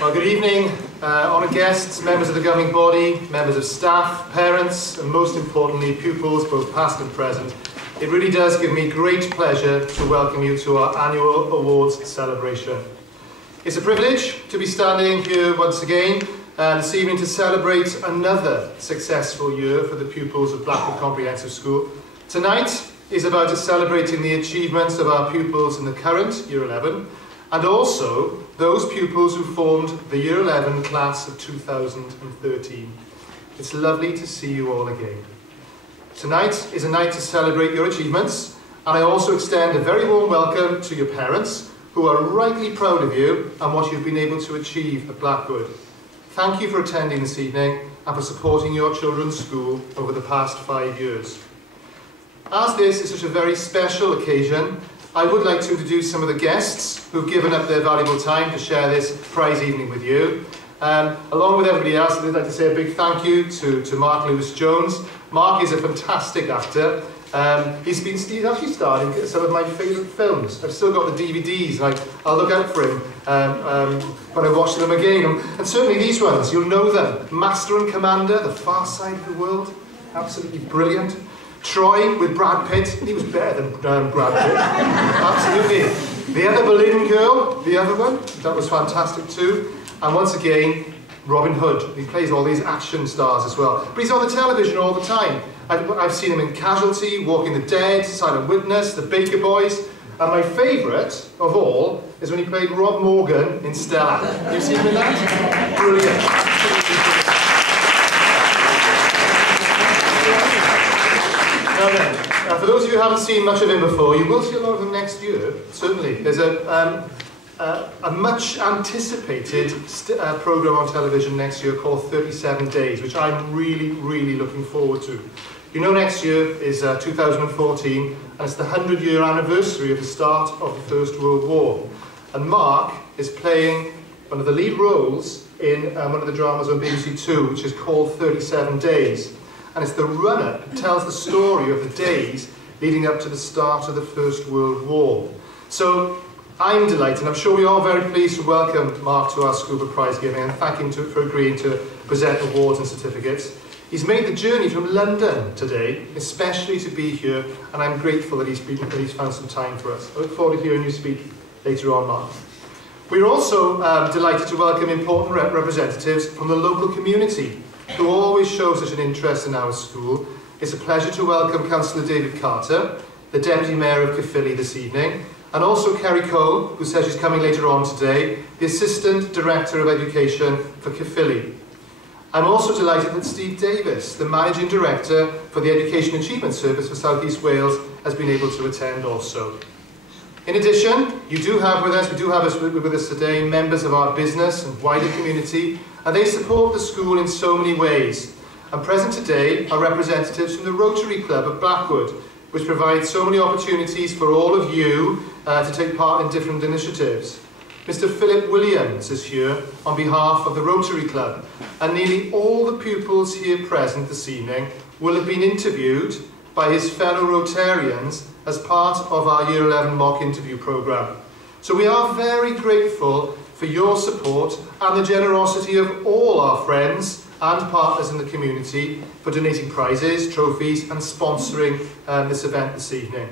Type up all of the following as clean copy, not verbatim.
Well, good evening, honoured guests, members of the governing body, members of staff, parents, and most importantly, pupils, both past and present. It really does give me great pleasure to welcome you to our annual awards celebration. It's a privilege to be standing here once again this evening to celebrate another successful year for the pupils of Blackwood Comprehensive School. Tonight is about celebrating the achievements of our pupils in the current Year 11 and also those pupils who formed the Year 11 class of 2013. It's lovely to see you all again. Tonight is a night to celebrate your achievements, and I also extend a very warm welcome to your parents who are rightly proud of you and what you've been able to achieve at Blackwood. Thank you for attending this evening and for supporting your children's school over the past 5 years. As this is such a very special occasion, I would like to introduce some of the guests who've given up their valuable time to share this prize evening with you. Along with everybody else, I'd like to say a big thank you to Mark Lewis-Jones. Mark is a fantastic actor. He's actually starred in some of my favourite films. I've still got the DVDs, and I'll look out for him when I watch them again. And certainly these ones, you'll know them. Master and Commander, The Far Side of the World, absolutely brilliant. Troy with Brad Pitt, he was better than Brad Pitt, absolutely. The Other Berlin Girl, the other one, that was fantastic too. And once again, Robin Hood, he plays all these action stars as well. But he's on the television all the time. I've seen him in Casualty, Walking the Dead, Silent Witness, The Baker Boys, and my favourite of all is when he played Rob Morgan in Stella. You've seen him in that? Brilliant. Now then, for those of you who haven't seen much of him before, you will see a lot of him next year, certainly. There's a much anticipated programme on television next year called 37 Days, which I'm really looking forward to. You know, next year is 2014, and it's the 100-year anniversary of the start of the First World War. And Mark is playing one of the lead roles in one of the dramas on BBC Two, which is called 37 Days. And it's the runner who tells the story of the days leading up to the start of the First World War. So I'm delighted, I'm sure we are very pleased to welcome Mark to our School for Prize Giving and thank him for agreeing to present awards and certificates. He's made the journey from London today, especially to be here, and I'm grateful that he's found some time for us. I look forward to hearing you speak later on, Mark. We're also delighted to welcome important representatives from the local community who always show such an interest in our school. It's a pleasure to welcome Councillor David Carter, the Deputy Mayor of Caerphilly this evening, and also Ceri Cole, who says she's coming later on today, the Assistant Director of Education for Caerphilly. I'm also delighted that Steve Davies, the Managing Director for the Education Achievement Service for South East Wales, has been able to attend also. In addition, we do have with us today members of our business and wider community, and they support the school in so many ways. And present today are representatives from the Rotary Club of Blackwood, which provides so many opportunities for all of you to take part in different initiatives. Mr Phillip Williams is here on behalf of the Rotary Club, and nearly all the pupils here present this evening will have been interviewed by his fellow Rotarians as part of our Year 11 mock interview programme. So we are very grateful for your support and the generosity of all our friends and partners in the community for donating prizes, trophies and sponsoring this event this evening.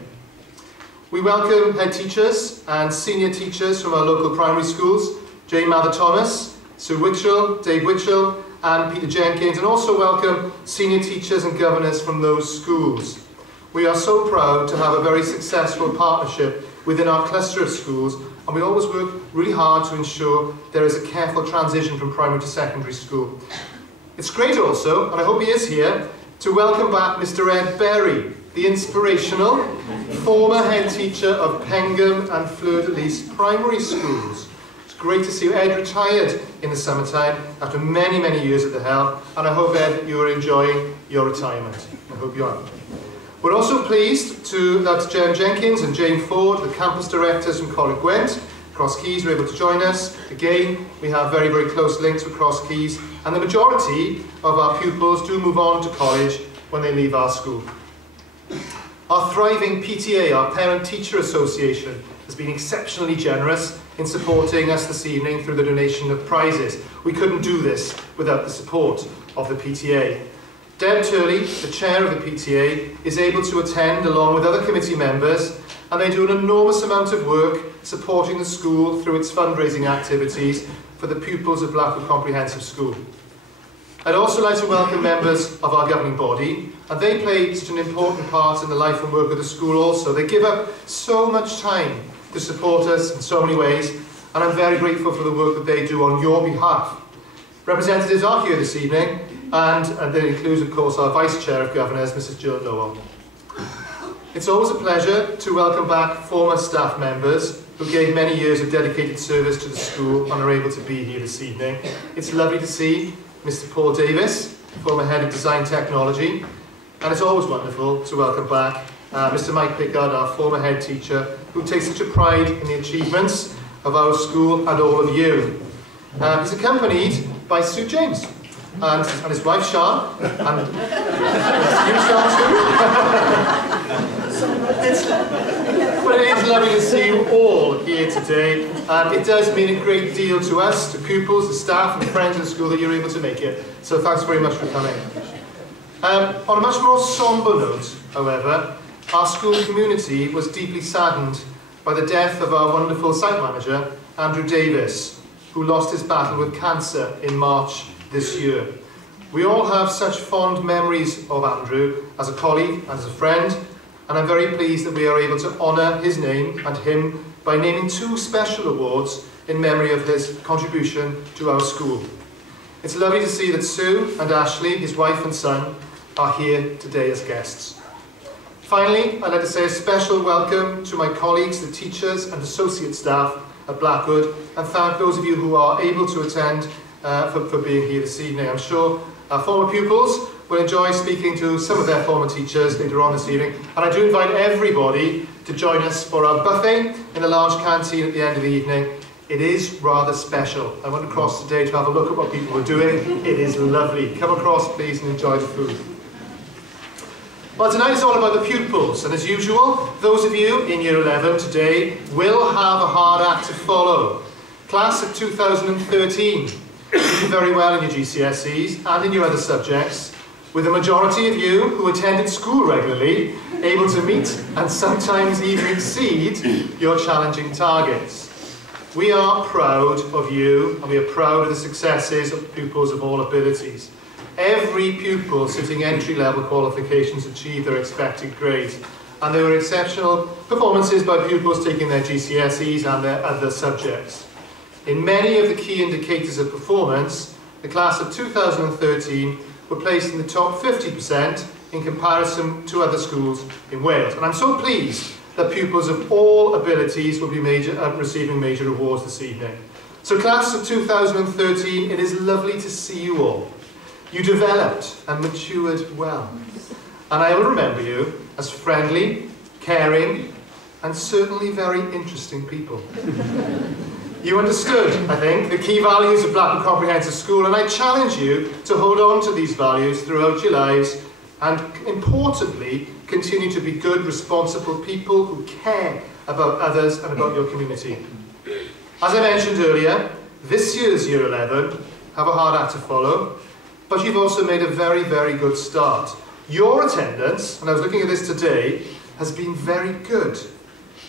We welcome head teachers and senior teachers from our local primary schools, Jane Mather-Thomas, Sue Witchell, Dave Witchell and Peter Jenkins, and also welcome senior teachers and governors from those schools. We are so proud to have a very successful partnership within our cluster of schools, and we always work really hard to ensure there is a careful transition from primary to secondary school. It's great also, and I hope he is here, to welcome back Mr Ed Berry, the inspirational former head teacher of Pengham and Fleur-de-Lys primary schools. It's great to see you. Ed retired in the summertime after many years at the helm, and I hope, Ed, that you are enjoying your retirement. I hope you are. We're also pleased that Jen Jenkins and Jane Ford, the campus directors from Cllr Gwent, Cross Keys, were able to join us. Again, we have very close links with Cross Keys, and the majority of our pupils do move on to college when they leave our school. Our thriving PTA, our Parent Teacher Association, has been exceptionally generous in supporting us this evening through the donation of prizes. We couldn't do this without the support of the PTA. Deb Turley, the chair of the PTA, is able to attend along with other committee members, and they do an enormous amount of work supporting the school through its fundraising activities for the pupils of Blackwood Comprehensive School. I'd also like to welcome members of our governing body, and they play such an important part in the life and work of the school also. They give up so much time to support us in so many ways, and I'm very grateful for the work that they do on your behalf. Representatives are here this evening, and that includes, of course, our Vice Chair of Governors, Mrs Jill Lowell. It's always a pleasure to welcome back former staff members who gave many years of dedicated service to the school and are able to be here this evening. It's lovely to see Mr Paul Davies, former Head of Design Technology, and it's always wonderful to welcome back Mr Mike Pickard, our former head teacher, who takes such a pride in the achievements of our school and all of you. He's accompanied by Sue James and his wife Sean, and you Sean too. But it is lovely to see you all here today, and it does mean a great deal to us, to pupils, the staff and friends of the school that you're able to make it. So thanks very much for coming. On a much more sombre note, however, our school community was deeply saddened by the death of our wonderful site manager, Andrew Davies, who lost his battle with cancer in March this year. We all have such fond memories of Andrew as a colleague and as a friend, and I'm very pleased that we are able to honour his name and him by naming 2 special awards in memory of his contribution to our school. It's lovely to see that Sue and Ashley, his wife and son, are here today as guests. Finally, I'd like to say a special welcome to my colleagues, the teachers and associate staff at Blackwood, and thank those of you who are able to attend for being here this evening. I'm sure our former pupils will enjoy speaking to some of their former teachers later on this evening, and I do invite everybody to join us for our buffet in the large canteen at the end of the evening. It is rather special. I went across today to have a look at what people were doing. It is lovely. Come across please and enjoy the food. Well, tonight is all about the pupils, and as usual, those of you in Year 11 today will have a hard act to follow. Class of 2013, you did very well in your GCSEs and in your other subjects, with a majority of you who attended school regularly able to meet and sometimes even exceed your challenging targets. We are proud of you, and we are proud of the successes of pupils of all abilities. Every pupil sitting entry-level qualifications achieved their expected grade, and there were exceptional performances by pupils taking their GCSEs and their other subjects. In many of the key indicators of performance, the class of 2013 were placed in the top 50% in comparison to other schools in Wales. And I'm so pleased that pupils of all abilities will be receiving major awards this evening. So class of 2013, it is lovely to see you all. You developed and matured well. And I will remember you as friendly, caring, and certainly very interesting people. You understood, I think, the key values of Blackwood Comprehensive School, and I challenge you to hold on to these values throughout your lives, and importantly, continue to be good, responsible people who care about others and about your community. As I mentioned earlier, this year's Year 11 have a hard act to follow, but you've also made a very, very good start. Your attendance, and I was looking at this today, has been very good.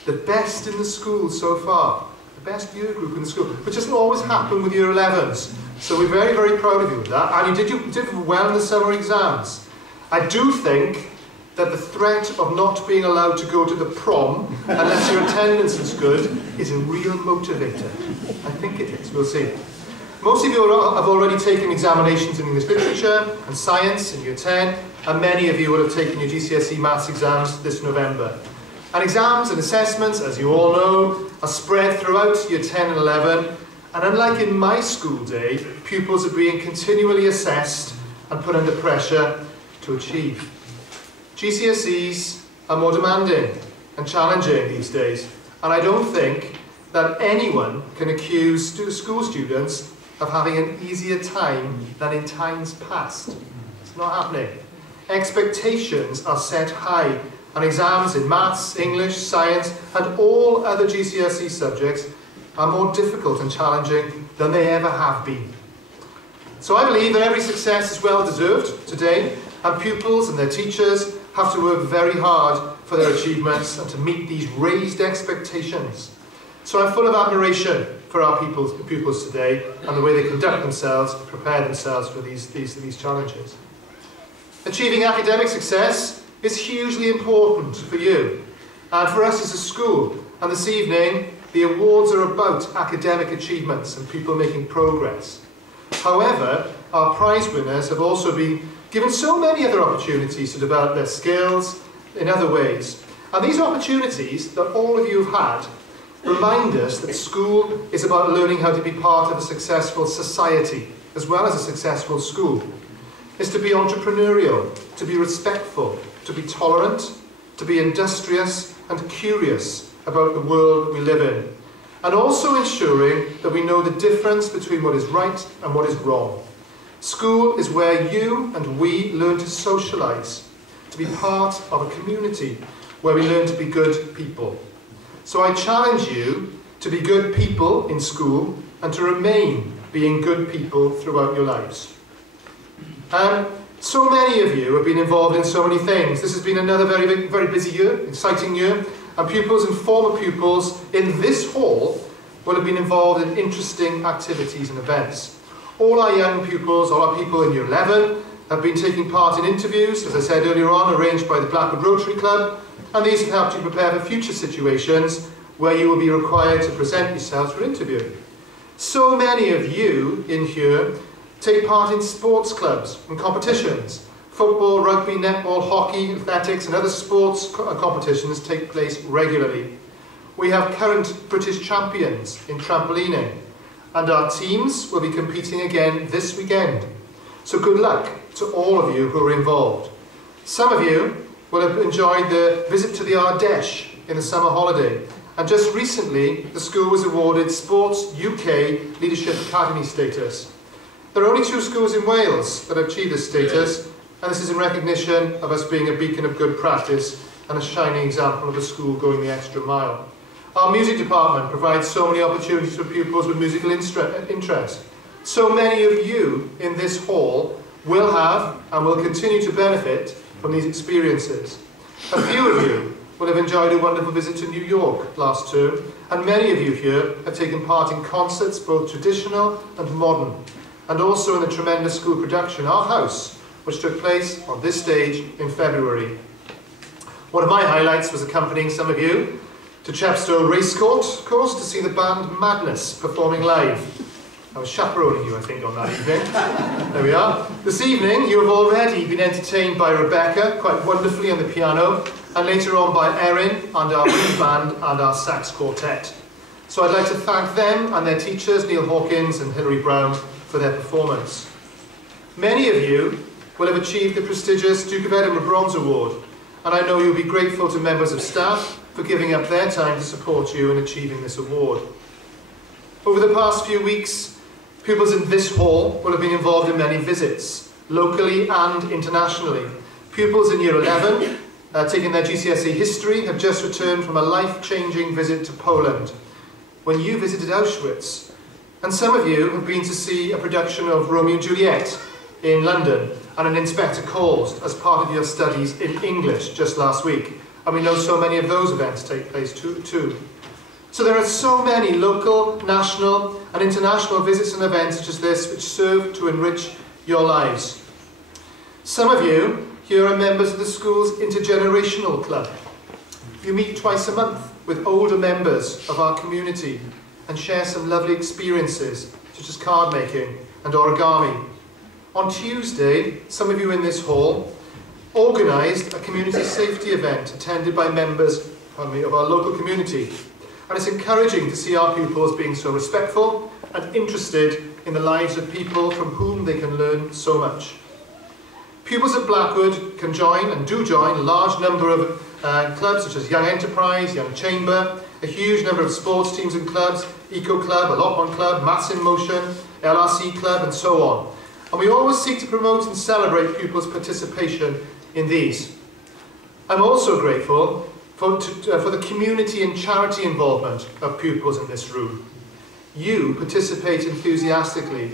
The best in the school so far. The best year group in the school, which doesn't always happen with Year 11s. So we're very, very proud of you with that. And you did well in the summer exams. I do think that the threat of not being allowed to go to the prom unless your attendance is good is a real motivator. I think it is. We'll see. Most of you have already taken examinations in English literature and science in Year 10, and many of you will have taken your GCSE maths exams this November. And exams and assessments, as you all know, are spread throughout Year 10 and 11, and unlike in my school day, pupils are being continually assessed and put under pressure to achieve. GCSEs are more demanding and challenging these days, and I don't think that anyone can accuse school students of having an easier time than in times past. It's not happening. Expectations are set high, and exams in maths, English, science, and all other GCSE subjects are more difficult and challenging than they ever have been. So I believe that every success is well deserved today, and pupils and their teachers have to work very hard for their achievements and to meet these raised expectations. So I'm full of admiration for our pupils today and the way they conduct themselves, prepare themselves for these challenges. Achieving academic success is hugely important for you and for us as a school. And this evening, the awards are about academic achievements and people making progress. However, our prize winners have also been given so many other opportunities to develop their skills in other ways. And these opportunities that all of you have had remind us that school is about learning how to be part of a successful society as well as a successful school. It's to be entrepreneurial, to be respectful, to be tolerant, to be industrious and curious about the world we live in, and also ensuring that we know the difference between what is right and what is wrong. School is where you and we learn to socialise, to be part of a community where we learn to be good people. So I challenge you to be good people in school and to remain being good people throughout your lives. So many of you have been involved in so many things. This has been another very busy year, exciting year, and pupils and former pupils in this hall will have been involved in interesting activities and events. All our young pupils, all our people in Year 11, have been taking part in interviews, as I said earlier on, arranged by the Blackwood Rotary Club, and these have helped you prepare for future situations where you will be required to present yourselves for interview. So many of you in here take part in sports clubs and competitions. Football, rugby, netball, hockey, athletics and other sports competitions take place regularly. We have current British champions in trampolining, and our teams will be competing again this weekend. So good luck to all of you who are involved. Some of you will have enjoyed the visit to the Ardèche in the summer holiday, and just recently the school was awarded Sports UK Leadership Academy status. There are only 2 schools in Wales that have achieved this status, and this is in recognition of us being a beacon of good practice and a shining example of a school going the extra mile. Our music department provides so many opportunities for pupils with musical interest. So many of you in this hall will have and will continue to benefit from these experiences. A few of you will have enjoyed a wonderful visit to New York last term, and many of you here have taken part in concerts, both traditional and modern, and also in the tremendous school production, Our House, which took place on this stage in February. One of my highlights was accompanying some of you to Chepstow Racecourse to see the band Madness performing live. I was chaperoning you, I think, on that evening. There we are. This evening, you have already been entertained by Rebecca, quite wonderfully on the piano, and later on by Erin and our wind band and our sax quartet. So I'd like to thank them and their teachers, Neil Hawkins and Hilary Brown, for their performance. Many of you will have achieved the prestigious Duke of Edinburgh Bronze Award, and I know you'll be grateful to members of staff for giving up their time to support you in achieving this award. Over the past few weeks, pupils in this hall will have been involved in many visits, locally and internationally. Pupils in Year 11, taking their GCSE history, have just returned from a life-changing visit to Poland, when you visited Auschwitz. And some of you have been to see a production of Romeo and Juliet in London and an Inspector Calls as part of your studies in English just last week. And we know so many of those events take place too. So there are so many local, national and international visits and events such as this which serve to enrich your lives. Some of you here are members of the school's intergenerational club. You meet twice a month with older members of our community and share some lovely experiences such as card making and origami. On Tuesday, some of you in this hall organised a community safety event attended by members of our local community. And it's encouraging to see our pupils being so respectful and interested in the lives of people from whom they can learn so much. Pupils at Blackwood can join and do join a large number of clubs such as Young Enterprise, Young Chamber, a huge number of sports teams and clubs, Eco Club, a Lot One Club, Maths in Motion, LRC Club and so on. And we always seek to promote and celebrate pupils' participation in these. I'm also grateful for the community and charity involvement of pupils in this room. you participate enthusiastically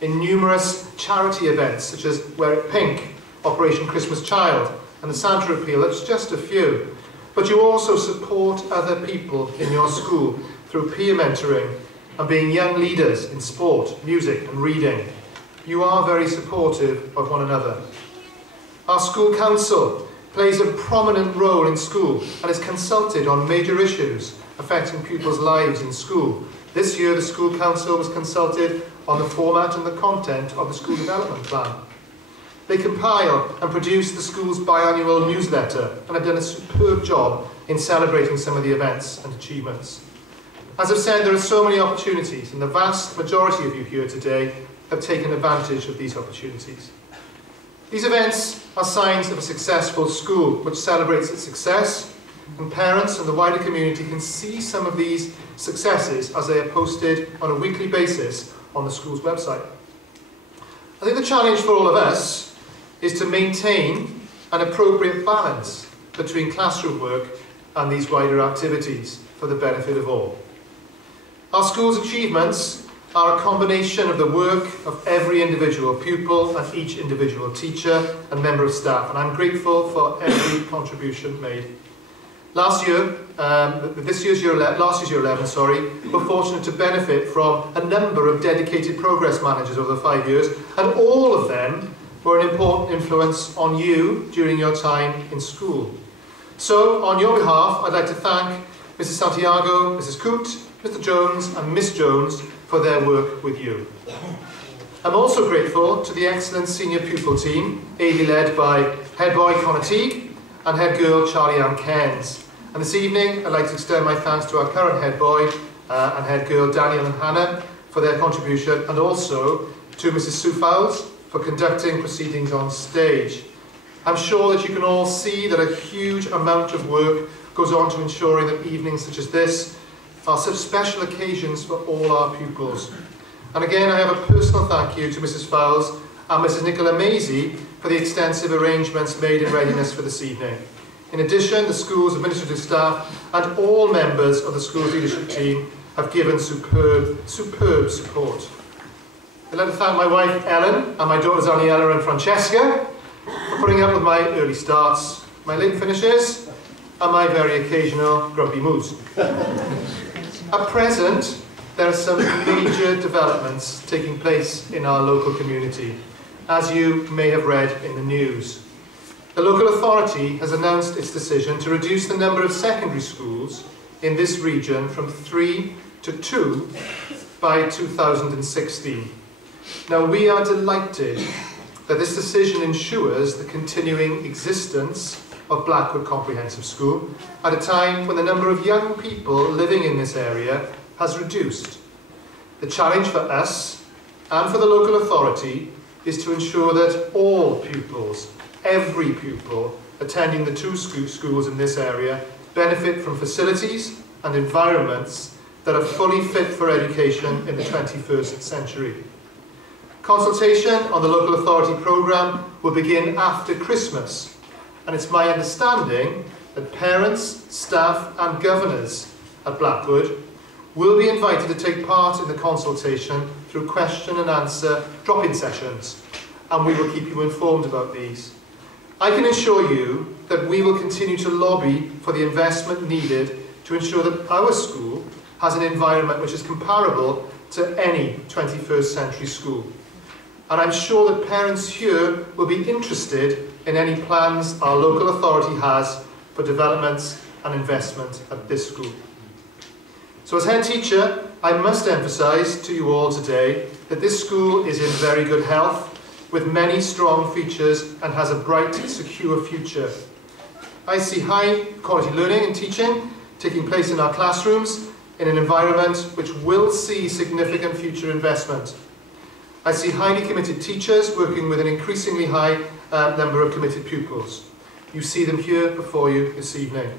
in numerous charity events such as Wear It Pink, Operation Christmas Child, and the Santa Appeal. That's just a few. But you also support other people in your school through peer mentoring and being young leaders in sport, music and reading. You are very supportive of one another. Our school council plays a prominent role in school and is consulted on major issues affecting pupils' lives in school. This year the school council was consulted on the format and the content of the school development plan. They compile and produce the school's biannual newsletter and have done a superb job in celebrating some of the events and achievements. As I've said, there are so many opportunities, and the vast majority of you here today have taken advantage of these opportunities. These events are signs of a successful school which celebrates its success, and parents and the wider community can see some of these successes as they are posted on a weekly basis on the school's website. I think the challenge for all of us is to maintain an appropriate balance between classroom work and these wider activities for the benefit of all. Our school's achievements are a combination of the work of every individual pupil and each individual teacher and member of staff, and I'm grateful for every contribution made. Last year 11, we're fortunate to benefit from a number of dedicated progress managers over the 5 years, and all of them were an important influence on you during your time in school. So, on your behalf, I'd like to thank Mrs. Santiago, Mrs. Coote, Mr. Jones and Miss Jones for their work with you. I'm also grateful to the excellent senior pupil team, ably led by head boy Connor Teague and head girl Charlie Ann Cairns. And this evening, I'd like to extend my thanks to our current head boy and head girl Daniel and Hannah for their contribution, and also to Mrs. Sue Fowles for conducting proceedings on stage. I'm sure that you can all see that a huge amount of work goes on to ensuring that evenings such as this are such special occasions for all our pupils. And again, I have a personal thank you to Mrs. Fowles and Mrs. Nicola Maisie for the extensive arrangements made in readiness for this evening. In addition, the school's administrative staff and all members of the school's leadership team have given superb support. I'd like to thank my wife Ellen and my daughters Aniela and Francesca for putting up with my early starts, my late finishes, and my very occasional grumpy moods. At present, there are some major developments taking place in our local community, as you may have read in the news. The local authority has announced its decision to reduce the number of secondary schools in this region from 3 to 2 by 2016. Now, we are delighted that this decision ensures the continuing existence of Blackwood Comprehensive School at a time when the number of young people living in this area has reduced. The challenge for us and for the local authority is to ensure that all pupils, every pupil attending the two schools in this area, benefit from facilities and environments that are fully fit for education in the 21st century. Consultation on the local authority programme will begin after Christmas, and it's my understanding that parents, staff and governors at Blackwood will be invited to take part in the consultation through question and answer drop-in sessions, and we will keep you informed about these. I can assure you that we will continue to lobby for the investment needed to ensure that our school has an environment which is comparable to any 21st century school. And I'm sure that parents here will be interested in any plans our local authority has for developments and investment at this school. So as head teacher, I must emphasise to you all today that this school is in very good health, with many strong features, and has a bright, secure future. I see high quality learning and teaching taking place in our classrooms in an environment which will see significant future investment. I see highly committed teachers working with an increasingly high number of committed pupils. You see them here before you this evening.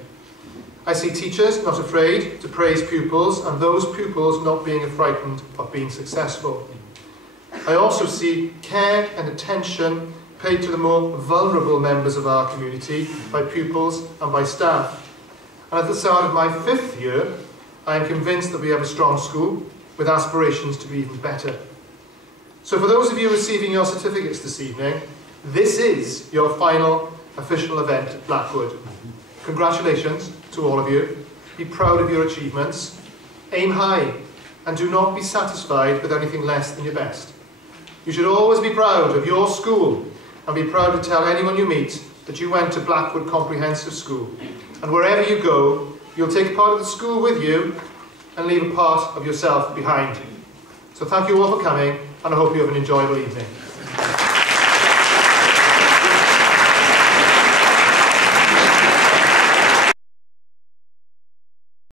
I see teachers not afraid to praise pupils, and those pupils not being frightened of being successful. I also see care and attention paid to the more vulnerable members of our community by pupils and by staff. And at the start of my 5th year, I am convinced that we have a strong school, with aspirations to be even better. So for those of you receiving your certificates this evening, this is your final official event at Blackwood. Congratulations to all of you. Be proud of your achievements. Aim high and do not be satisfied with anything less than your best. You should always be proud of your school and be proud to tell anyone you meet that you went to Blackwood Comprehensive School. And wherever you go, you'll take part of the school with you and leave a part of yourself behind. So thank you all for coming, and I hope you have an enjoyable evening.